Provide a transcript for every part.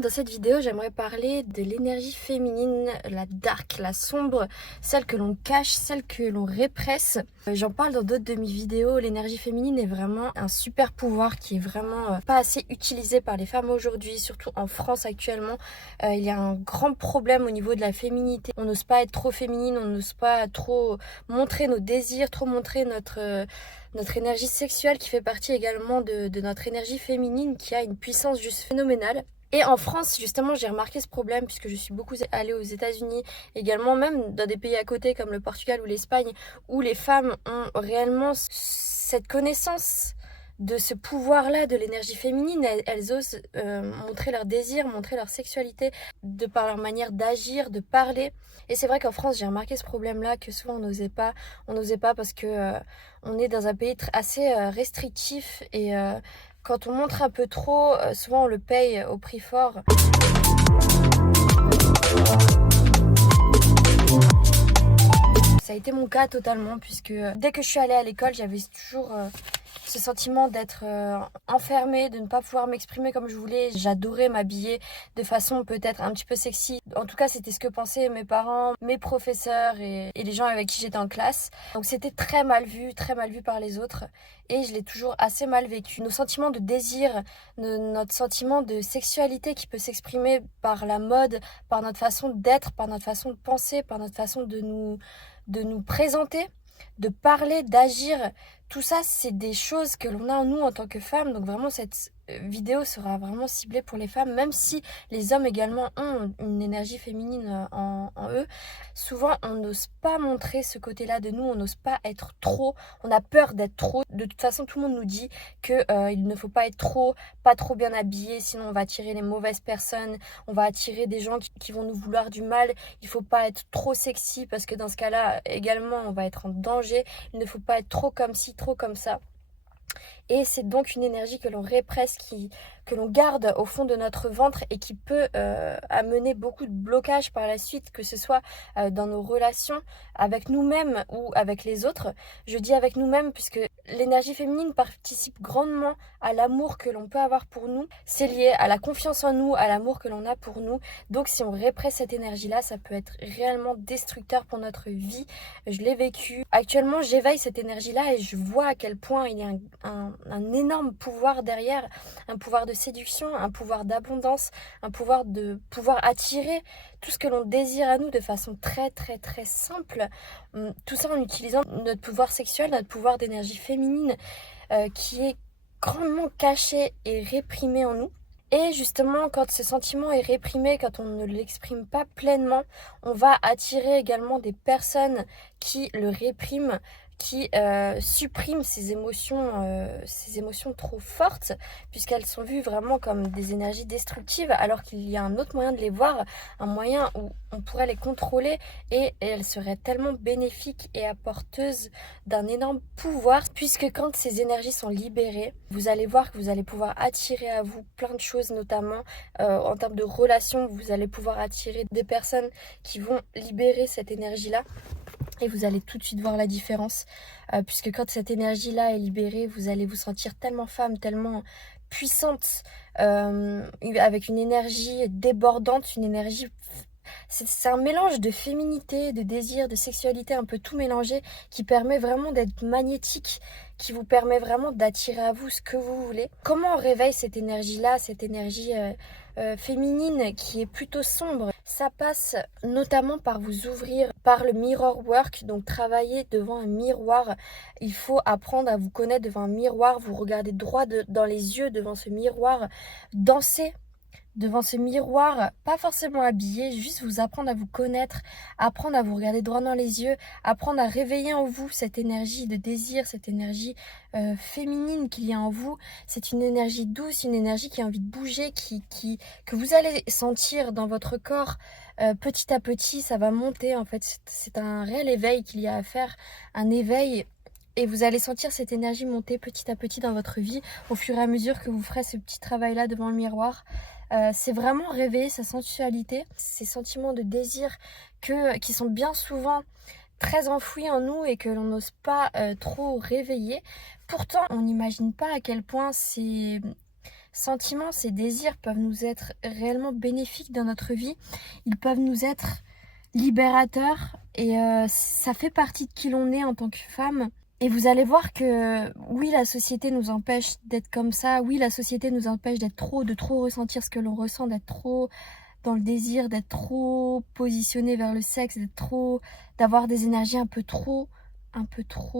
Dans cette vidéo, j'aimerais parler de l'énergie féminine, la dark, la sombre, celle que l'on cache, celle que l'on répresse. J'en parle dans d'autres de mes vidéos. L'énergie féminine est vraiment un super pouvoir qui est vraiment pas assez utilisé par les femmes aujourd'hui, surtout en France actuellement. Il y a un grand problème au niveau de la féminité. On n'ose pas être trop féminine, on n'ose pas trop montrer nos désirs, trop montrer notre énergie sexuelle qui fait partie également de notre énergie féminine qui a une puissance juste phénoménale. Et en France, justement, j'ai remarqué ce problème puisque je suis beaucoup allée aux États-Unis, également même dans des pays à côté comme le Portugal ou l'Espagne, où les femmes ont réellement cette connaissance de ce pouvoir-là, de l'énergie féminine. Elles osent montrer leur désir, montrer leur sexualité de par leur manière d'agir, de parler. Et c'est vrai qu'en France, j'ai remarqué ce problème-là que souvent on n'osait pas. On n'osait pas parce que on est dans un pays assez restrictif et quand on montre un peu trop, souvent on le paye au prix fort. Ça a été mon cas totalement puisque dès que je suis allée à l'école, j'avais toujours ce sentiment d'être enfermée, de ne pas pouvoir m'exprimer comme je voulais. J'adorais m'habiller de façon peut-être un petit peu sexy. En tout cas, c'était ce que pensaient mes parents, mes professeurs et les gens avec qui j'étais en classe. Donc c'était très mal vu par les autres et je l'ai toujours assez mal vécu. Nos sentiments de désir, notre sentiment de sexualité qui peut s'exprimer par la mode, par notre façon d'être, par notre façon de penser, par notre façon de nous présenter, de parler, d'agir. Tout ça, c'est des choses que l'on a en nous en tant que femmes. Donc vraiment, cette vidéo sera vraiment ciblée pour les femmes, même si les hommes également ont une énergie féminine en eux. Souvent, on n'ose pas montrer ce côté-là de nous, on n'ose pas être trop, on a peur d'être trop. De toute façon, tout le monde nous dit qu'il ne faut pas être trop, pas trop bien habillé, sinon on va attirer les mauvaises personnes, on va attirer des gens qui vont nous vouloir du mal. Il ne faut pas être trop sexy parce que dans ce cas-là, également, on va être en danger. Il ne faut pas être trop comme ci, trop comme ça. Et c'est donc une énergie que l'on répresse, que l'on garde au fond de notre ventre et qui peut amener beaucoup de blocages par la suite, que ce soit dans nos relations avec nous-mêmes ou avec les autres. Je dis avec nous-mêmes puisque l'énergie féminine participe grandement à l'amour que l'on peut avoir pour nous. C'est lié à la confiance en nous, à l'amour que l'on a pour nous. Donc si on répresse cette énergie-là, ça peut être réellement destructeur pour notre vie. Je l'ai vécu. Actuellement, j'éveille cette énergie-là et je vois à quel point il y a un énorme pouvoir derrière, un pouvoir de séduction, un pouvoir d'abondance, un pouvoir de pouvoir attirer tout ce que l'on désire à nous de façon très très très simple. Tout ça en utilisant notre pouvoir sexuel, notre pouvoir d'énergie féminine qui est grandement caché et réprimé en nous. Et justement, quand ce sentiment est réprimé, quand on ne l'exprime pas pleinement, on va attirer également des personnes qui le répriment, qui suppriment ces émotions trop fortes, puisqu'elles sont vues vraiment comme des énergies destructives, alors qu'il y a un autre moyen de les voir, un moyen où on pourrait les contrôler et elles seraient tellement bénéfiques et apporteuses d'un énorme pouvoir, puisque quand ces énergies sont libérées, vous allez voir que vous allez pouvoir attirer à vous plein de choses, notamment en termes de relations, vous allez pouvoir attirer des personnes qui vont libérer cette énergie-là. Et vous allez tout de suite voir la différence, puisque quand cette énergie-là est libérée, vous allez vous sentir tellement femme, tellement puissante, avec une énergie débordante, une énergie... C'est un mélange de féminité, de désir, de sexualité, un peu tout mélangé, qui permet vraiment d'être magnétique, qui vous permet vraiment d'attirer à vous ce que vous voulez. Comment on réveille cette énergie-là, cette énergie féminine qui est plutôt sombre? Ça passe notamment par vous ouvrir, par le mirror work, donc travailler devant un miroir. Il faut apprendre à vous connaître devant un miroir, vous regardez droit dans les yeux devant ce miroir, danser devant ce miroir, pas forcément habillé, juste vous apprendre à vous connaître, apprendre à vous regarder droit dans les yeux, apprendre à réveiller en vous cette énergie de désir, cette énergie féminine qu'il y a en vous. C'est une énergie douce, une énergie qui a envie de bouger, que vous allez sentir dans votre corps petit à petit. Ça va monter en fait, c'est un réel éveil qu'il y a à faire, un éveil. Et vous allez sentir cette énergie monter petit à petit dans votre vie au fur et à mesure que vous ferez ce petit travail-là devant le miroir. C'est vraiment réveiller sa sensualité, ces sentiments de désir qui sont bien souvent très enfouis en nous et que l'on n'ose pas trop réveiller. Pourtant, on n'imagine pas à quel point sentiments, ces désirs peuvent nous être réellement bénéfiques dans notre vie. Ils peuvent nous être libérateurs et ça fait partie de qui l'on est en tant que femme. Et vous allez voir que oui, la société nous empêche d'être comme ça. Oui, la société nous empêche de trop ressentir ce que l'on ressent, d'être trop dans le désir, d'être trop positionné vers le sexe, d'avoir des énergies un peu trop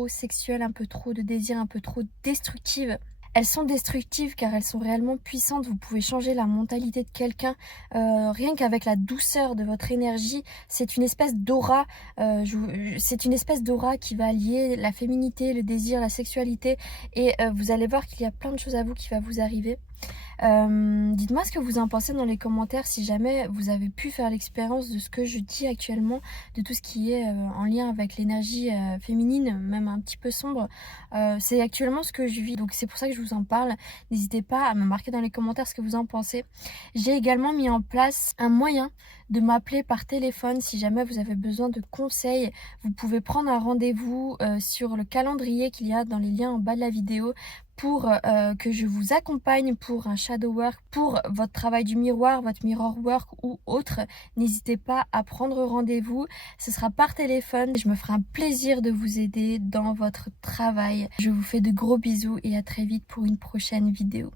sexuelles, un peu trop de désir, un peu trop destructives. Elles sont destructives car elles sont réellement puissantes. Vous pouvez changer la mentalité de quelqu'un rien qu'avec la douceur de votre énergie. C'est une espèce d'aura. C'est une espèce d'aura qui va lier la féminité, le désir, la sexualité. Et vous allez voir qu'il y a plein de choses à vous qui va vous arriver. Dites-moi ce que vous en pensez dans les commentaires si jamais vous avez pu faire l'expérience de ce que je dis actuellement, de tout ce qui est en lien avec l'énergie féminine, même un petit peu sombre. C'est actuellement ce que je vis, donc c'est pour ça que je vous en parle. N'hésitez pas à me marquer dans les commentaires ce que vous en pensez. J'ai également mis en place un moyen de m'appeler par téléphone si jamais vous avez besoin de conseils. Vous pouvez prendre un rendez-vous sur le calendrier qu'il y a dans les liens en bas de la vidéo pour que je vous accompagne pour un shadow work, pour votre travail du miroir, votre mirror work ou autre. N'hésitez pas à prendre rendez-vous. Ce sera par téléphone. Je me ferai un plaisir de vous aider dans votre travail. Je vous fais de gros bisous et à très vite pour une prochaine vidéo.